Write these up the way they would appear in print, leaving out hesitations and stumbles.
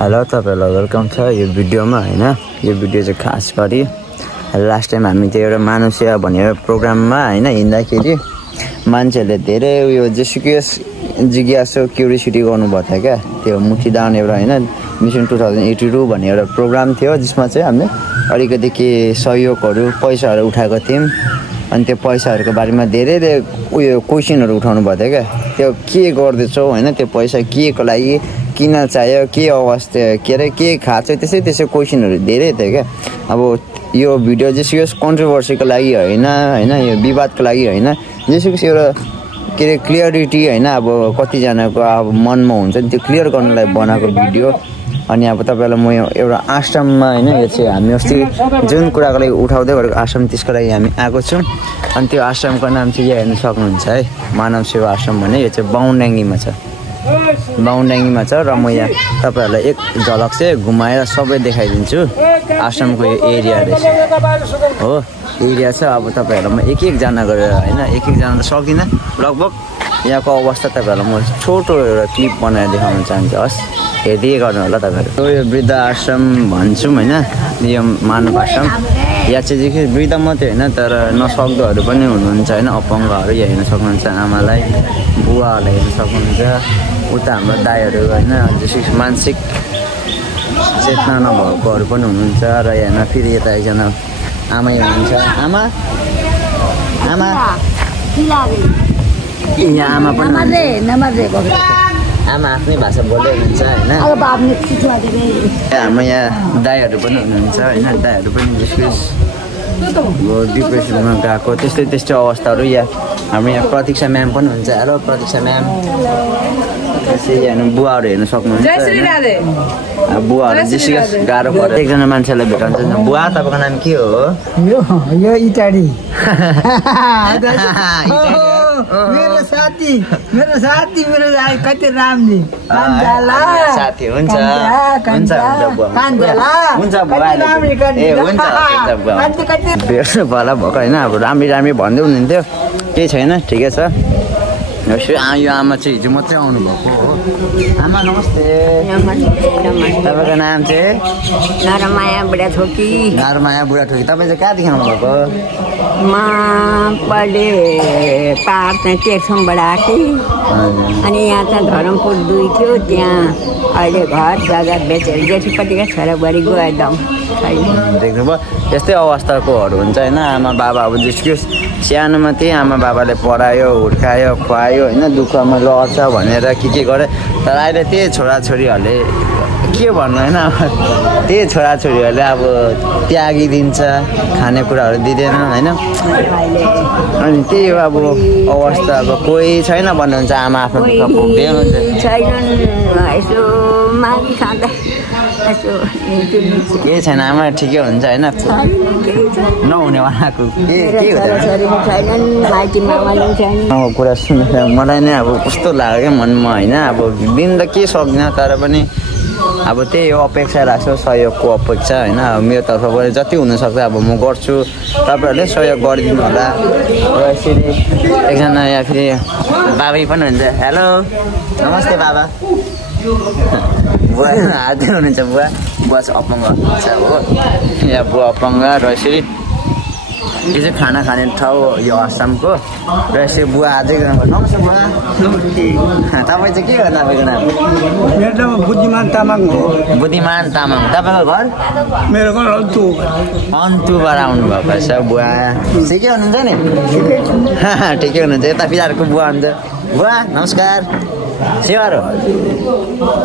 Hello तपाईहरुलाई welcome छ यो भिडियोमा हैन। यो भिडियो चाहिँ खास गरी लास्ट टाइम हामी त्यो एउटा मानव सेवा भनेर प्रोग्राममा हैन हिँड्दाखेरि मान्छेले धेरै उयो जिज्ञासा क्युरियोसिटी गर्नुभएको थियो क्या। त्यो मुखीदान एउटा हैन मिसन 2082 भन्ने एउटा प्रोग्राम थियो जसमा चाहिँ हामीले अलिकति के सहयोगहरु पैसाहरु उठाएको थियौं अनि त्यो पैसाहरुको बारेमा धेरै उयो क्वेशनहरु उठाउनु भएको थियो क्या। त्यो के गर्दैछौ हैन त्यो पैसा के को लागि किन चाहियो के अवस्था के खाछ त्यसै क्वेशनहरु धेरै थियो क्या। अब यो भिडियो जसको कन्ट्रोभर्सीको लागि हैन यो विवादको लागि हैन जसको एउटा क्लियरिटी हैन अब कति जनाको अब मनमा हुन्छ नि त्यो क्लियर गर्नलाई बनाएको भिडियो। अनि अब तपाईहरुलाई म एउटा आश्रममा हैन यो चाहिँ हामी अस्ति जुन कुराको लागि उठाउँदै गरेको आश्रम त्यसको लागि हामी आएको छौं। अनि त्यो आश्रमको नाम चाहिँ यहाँ हेर्न सक्नुहुन्छ है मानव सेवा आश्रम भन्ने। यो चाहिँ बाउन्डाङीमा छ र म यहाँ तपाईहरुलाई एक झलक चाहिँ घुमाएर सबै देखाइदिन्छु। आश्रमको यो एरिया रहेछ हो एरिया छ। अब तपाईहरुलाई म एक जना गरेर हैन एक जना त सक्दिन लगभग यहाँको अवस्था तपाईहरुलाई म छोटो एउटा क्लिप बनाएर देखाउन चाहन्छु। हस् हेर्दै गर्नु होला तपाईहरु। यो वृद्ध आश्रम भन्छौं हैन यो मानव आश्रम। यहाँ चाहिँ वृद्ध मात्रै हैन तर नसक्दोहरु पनि हुनुहुन्छ हैन अपङ्गहरु यहाँ हेर्न सक्नुहुन्छ। आमालाई बुवाहरुलाई हेर्न सक्नुहुन्छ। उता हाम्रो दाइहरु हैन जसको मानसिक चेतना नभएकोहरु पनि हुनुहुन्छ र यहाँ फेरि यता एकजना आमा हुनुहुन्छ। आमा यहाँ आमा पनि आमा आफ्नै भाषा बोल्दै हुनुहुन्छ हैन। हाम्रो यहाँ दाइहरु पनि हुनुहुन्छ हैन दाइहरु पनि जसको डिप्रेसनमा गएको त्यस्तै अवस्थाहरु। यहाँ हाम्रो यहाँ प्रतीक्षा म्याम पनि हुन्छ। हेलो प्रतीक्षा म्याम। त्यसै यहाँ बुवाहरु हेर्न सक्नुहुन्छ। बुवाहरु जसको गाह्रो परेर एकजना मान्छेलाई भेटाउँछ। बुवा तपाईको नाम के हो? यो इटाडी मेरो साथी कति रामजी साथी हुन्छ भेट्नु भला भएको हैन। अब राम्री भन्दै हुनुहुन्थ्यो केही छैन ठिकै छ। यो आमा चाहिँ हिजो मात्रै आउनु भएको हो। आमा नमस्ते। तपाईको नाम चाहिँ? नरमाया बुढाथोकी। तपाईँ चाहिँ कहाँदेखि आउनु भएको? म पहिले पाहाड चाहिँ तेर्सोमबाट आएको अनि यहाँ चाहिँ धरमपुर 2 थियो त्यहाँ अहिले घर जग्गा बेचेर जेठीपट्टिका छोराबुहारी गएदम देख्नुभयो यस्तै अवस्थाकोहरू हुन्छ हैन। आमा बाबा अब जसको सानोमा त्यही आमा बाबाले पढायो हुर्कायो खुवायो हैन दुःखमा लड्छ भनेर के गरे तर अहिले त्यही छोराछोरीहरूले के भन्नु हैन त्यही छोराछोरीहरूले अब त्यागिदिन्छ खानेकुराहरू दिँदैन हैन। अनि त्यही अब अवस्था अब कोही छैन भन्नुहुन्छ आमा आफ्नो दुःख भोग्दै हुनुहुन्छ। केही छैन आमा ठिकै हुन्छ हैन नहुनेवालाको कुरा सुनेर मलाई नै अब कस्तो लाग्यो क्या मनमा हैन। अब दिन त के सक्दिनँ तर पनि अब त्यही हो अपेक्षा राख्छु सहयोगको अपेक्षा हैन। मेरो तर्फबाट जति हुनसक्छ अब म गर्छु तपाईहरुले सहयोग गरिदिनु होला। र यसरी एकजना यहाँ फेरि बाबै पनि हुन्छ। हेलो नमस्ते बाबा। बुवा हातै हुनुहुन्छ। बुवा चाहिँ अपङ्ग हुन्छ हो यहाँ बुवा अपङ्ग। र यसरी यो चाहिँ खाना खाने ठाउँ यो आसामको। र यसरी बुवा अझै नमस्ते बुवा। तपाईँ चाहिँ के हो तपाईँको नाम? मेरो नाम बुद्धिमान तामाङ हो। बुद्धिमान तामाङ। तपाईँको घर? मेरो घर अन्तुबाट आउनु भएको छ बुवा। ठिकै हुनुहुन्छ नि? ठिकै हुनुहुन्छ। यता पिताहरूको बुवा हुन्छ। बुवा नमस्कार। सेवारो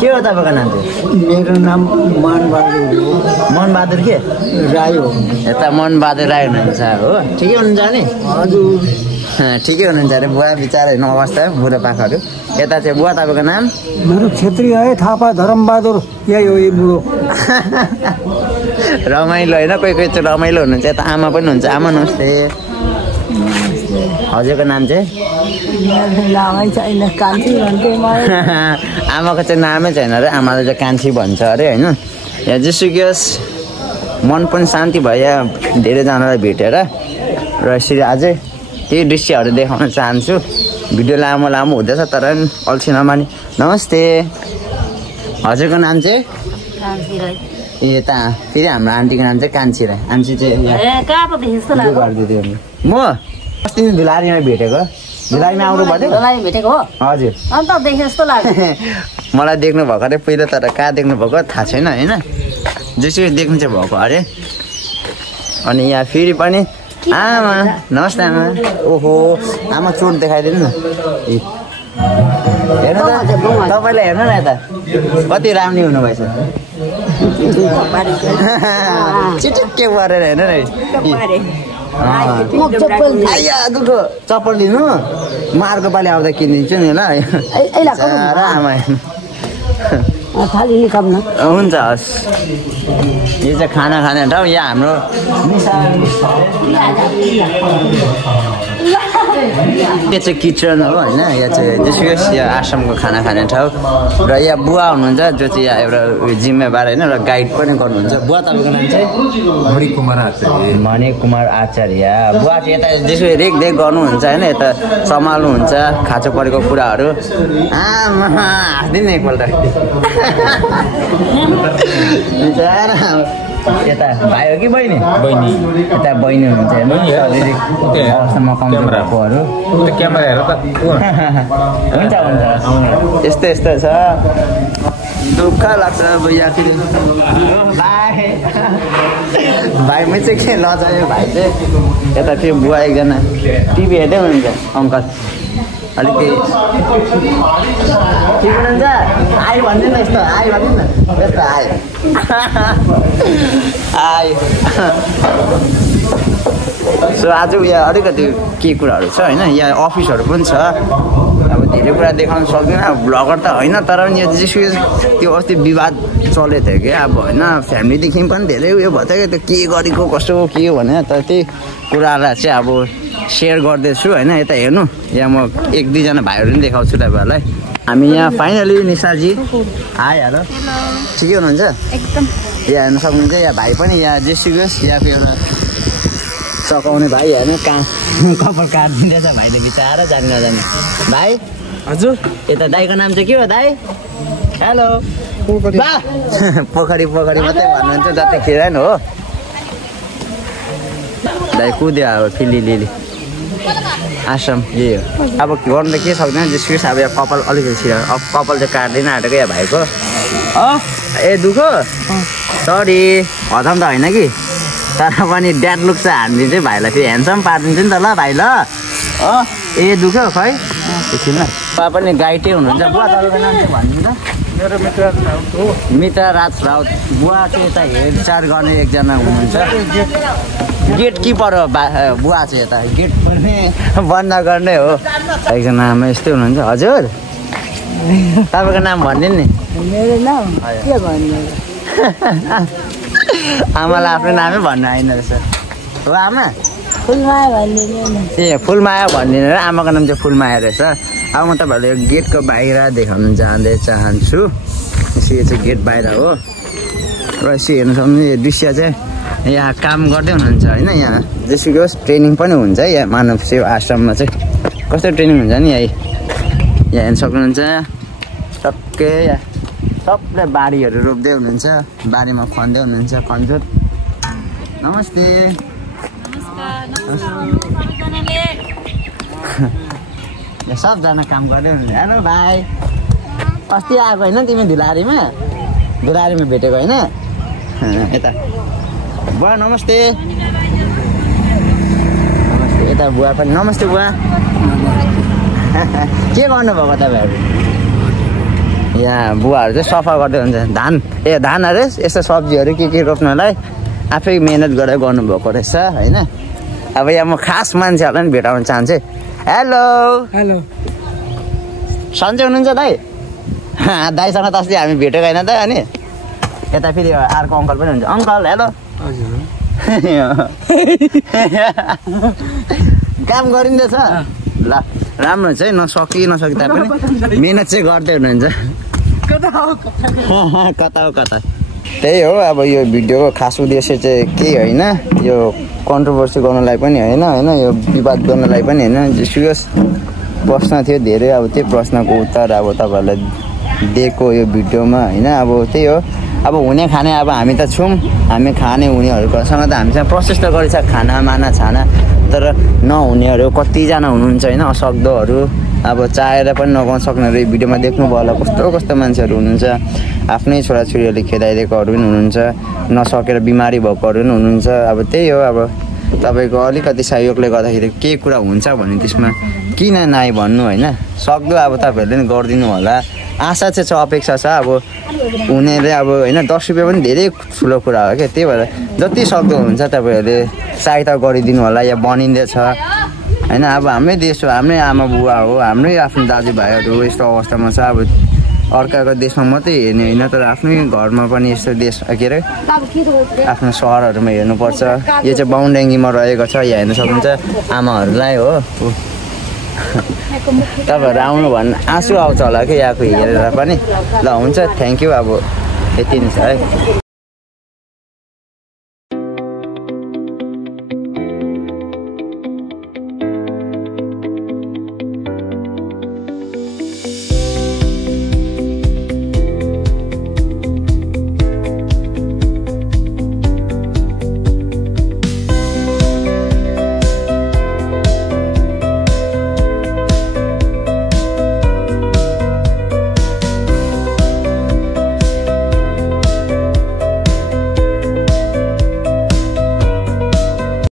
के हो तपाईँको नाम चाहिँ? मेरो नाम मनबहादुर के राई हो। यता मनबहादुर राई हुनुहुन्छ हो। ठिकै हुनुहुन्छ नि? हजुर ठिकै हुनुहुन्छ अरे बुवा बिचारा हेर्नु अवस्था बुढो पाखाहरू। यता चाहिँ बुवा तपाईँको नाम? मेरो क्षेत्रीय है थापा धर्मबहादुर यही हो यो बुढो। रमाइलो होइन कोही चाहिँ रमाइलो हुनुहुन्छ। यता आमा पनि हुन्छ। आमा नमस्ते। हजुरको नाम चाहिँ? आमाको चाहिँ नामै छैन अरे आमाले चाहिँ कान्छी भन्छ अरे होइन। यहाँ जेसुकै होस् मन पनि शान्ति भयो यहाँ धेरैजनालाई भेटेर। र यसरी अझै त्यही दृश्यहरू देखाउन चाहन्छु। भिडियो लामो हुँदैछ तर अल्छी नमानी। नमस्ते हजुरको नाम चाहिँ? ए ता फेरि हाम्रो आन्टीको नाम चाहिँ कान्छी राई आन्टी चाहिँ म अस्ति भिलारीमा भेटेको भिलारीमा आउनु पर्यो भेटेको हो हजुर अन्त देखे जस्तो लाग्यो मलाई देख्नु भएको अरे पहिला तर कहाँ देख्नु भएको थाहा छैन होइन जसरी देख्नु चाहिँ भएको अरे अनि यहाँ फेरि पनि आमा नमस्ते आमा ओहो आमा चोट देखाइदिनु न हेर्नु त तपाईँले हेर्नु न यता कति राम्रो हुनुभएछ चिटिक्के परेर हेर्नु न दुःखो चप्पल दिनु म अर्को पालि आउँदा किनिदिन्छु नि ल आमा हुन्छ हस् यो चाहिँ खाना खाने ठाउँ यहाँ हाम्रो यो चाहिँ किचन हो होइन यहाँ चाहिँ जेसुकै यहाँ आश्रमको खाना खाने ठाउँ र यहाँ बुवा हुनुहुन्छ जो चाहिँ यहाँ एउटा जिम्मेवार होइन र गाइड पनि गर्नुहुन्छ बुवा तपाईँको नाम चाहिँ मणिकुमार आचार्य बुवा चाहिँ यता जेसुकै रेखदेख गर्नुहुन्छ होइन यता सम्हाल्नुहुन्छ खाँचो परेको कुराहरू आमा हाँस्दिनु एकपल्ट यता भाइ हो कि बहिनी यता बहिनी हुनुहुन्छ हेर्नु कमजोरहरू हुन्छ यस्तो यस्तो छ दुःख लाग्छ अब यहाँ फेरि भाइमै चाहिँ के लजायो भाइ चाहिँ यता फेरि बुवा एकजना टिभी हेर्दै हुनुहुन्छ अङ्कल अलिकति के हुनुहुन्छ आइ भन्दैन न यस्तो आइ भन्दैन न यस्तो आइ सो आज यहाँ अलिकति के कुराहरू छ होइन यहाँ अफिसहरू पनि छ अब धेरै कुरा देखाउन सक्दैन अब ब्लगर त होइन तर पनि यो जेसुकै त्यो अस्ति विवाद चलेको थियो कि अब होइन फ्यामिलीदेखि पनि धेरै उयो भयो थियो त्यो के गरेको कस्तो के हो भने त त्यही कुरालाई चाहिँ अब सेयर गर्दैछु होइन यता हेर्नु यहाँ म एक दुईजना भाइहरू पनि देखाउँछु तपाईँहरूलाई हामी यहाँ फाइनली निशाजी हाई हेलो ठिकै हुनुहुन्छ एकदम यहाँ हेर्नु सक्नुहुन्छ यहाँ भाइ पनि यहाँ जेसुकै यहाँ एउटा सकाउने भाइ हेर्नु कहाँ कपाल काटिदिँदैछ भाइले बिचारा जाने नजाने भाइ हजुर यता दाइको नाम चाहिँ के हो दाइ हेलो पोखरी मात्रै भन्नुहुन्छ जतिखेर नि हो दाइ कुद्यो अब फिलिलिली आश्रम यही हो अब गर्नु त के सक्दैन जसको अब यहाँ कपाल अलिकति छिरा अब कपाल चाहिँ काट्दैन आँटेको यहाँ भाइको ए दुःखो सरी हजाम त होइन कि तर पनि ड्याड लुक चाहिँ हानिदिन्छु भाइलाई फेरि ह्यान्डसम पारिदिन्छु नि त ल भाइ ल ए दुःखो खै एकछिन बुवा पनि गाइडै हुनुहुन्छ बुवा तपाईँको नाम चाहिँ भनिदिनु त मेरो मित्र राज राउत बुवा चाहिँ यता हेरचाह गर्ने एकजना हुनुहुन्छ गेट किपर हो बुवा चाहिँ यता गेट पनि बन्द गर्ने हो एकजना आमा यस्तै हुनुहुन्छ हजुर तपाईँको नाम भनिदिनु नि मेरो नाम के भन्नु आमालाई आफ्नो नामै भन्नु आइन रहेछ हो आमा फुलमाया भनिदिनु ए फुलमाया भनिदिनु र आमाको नाम चाहिँ फुलमाया रहेछ अब म तपाईँहरूले गेटको बाहिर देखाउन जाँदै चाहन्छु यो चाहिँ गेट बाहिर हो र यसो हेर्नु सक्नु यो दृश्य चाहिँ यहाँ काम गर्दै हुनुहुन्छ होइन यहाँ जेसुकै होस् ट्रेनिङ पनि हुन्छ है यहाँ मानव सेवा आश्रममा चाहिँ कस्तो ट्रेनिङ हुन्छ नि यहाँ हेर्नु सक्नुहुन्छ टक्कै यहाँ सबले बारीहरू रोप्दै हुनुहुन्छ बारीमा खन्दै हुनुहुन्छ कन्जोर नमस्ते यहाँ सबजना काम गर्दै हुनुहुन्छ हेलो भाइ अस्ति आएको होइन तिमी धुलारीमा भेटेको होइन यता बुवा नमस्ते यता बुवा पनि नमस्ते बुवा के गर्नुभएको तपाईँहरू यहाँ बुवाहरू चाहिँ सफा गर्दै हुन्छ धान अरे यस्तो सब्जीहरू के रोप्नलाई आफै मिहिनेत गरेर गर्नुभएको रहेछ होइन अब यहाँ म खास मान्छेहरूलाई पनि भेटाउन चाहन्छु हेलो सन्चै हुनुहुन्छ दाइ दाइसँग त अस्ति हामी भेटेको होइन त अनि यता फेरि अर्को अङ्कल पनि हुन्छ अङ्कल हेलो काम गरिँदैछ ल राम्रो हुन्छ है नसकी तापनि मिहिनेत चाहिँ गर्दै हुनुहुन्छ कता हो कता त्यही हो अब यो भिडियोको खास उद्देश्य चाहिँ केही होइन यो कन्ट्रोभर्सी गर्नलाई पनि होइन यो विवाद गर्नलाई पनि होइन जेसुकै प्रश्न थियो धेरै अब त्यही प्रश्नको उत्तर अब तपाईँहरूलाई दिएको यो भिडियोमा होइन अब त्यही हो अब हुने खाने अब हामी त छौँ, हामी खाने हुनेहरूकोसँग त हामीसँग प्रोसेस त गरिन्छ खाना माना छाना, तर नहुनेहरू कतिजना हुनुहुन्छ होइन असक्दोहरू, अब चाहेर पनि नगाउन सक्नेहरू भिडियोमा देख्नुभयो होला कस्तो कस्तो मान्छेहरू हुनुहुन्छ, आफ्नै छोराछोरीहरूले खेदाइदिएकोहरू पनि हुनुहुन्छ, नसकेर बिमारी भएकोहरू पनि हुनुहुन्छ। अब त्यही हो, अब तपाईँको अलिकति सहयोगले गर्दाखेरि के कुरा हुन्छ भने त्यसमा किन नाइ भन्नु होइन, सक्दो अब तपाईँहरूले पनि गरिदिनु होला, आशा चाहिँ छ, अपेक्षा छ। अब हुनेले अब होइन 10 रुपियाँ पनि धेरै ठुलो कुरा हो क्या, त्यही भएर जति सक्दो हुन्छ तपाईँहरूले सहायता गरिदिनु होला, या बनिँदैछ होइन। अब हाम्रै देश हो, हाम्रै आमा बुवा हो, हाम्रै आफ्नो दाजुभाइहरू यस्तो अवस्थामा छ। अब अर्काको देशमा मात्रै हेर्ने होइन, तर आफ्नै घरमा पनि यस्तो देश के अरे आफ्नो सहरहरूमा हेर्नुपर्छ। यो चाहिँ बाउन्डेङ्गीमा रहेको छ, यहाँ हेर्न सक्नुहुन्छ आमाहरूलाई हो। तपाईँहरू आउनु भन्न आँसु आउँछ होला कि यहाँको हेरेर पनि। ल हुन्छ, थ्याङ्क यू, अब यति नै छ है।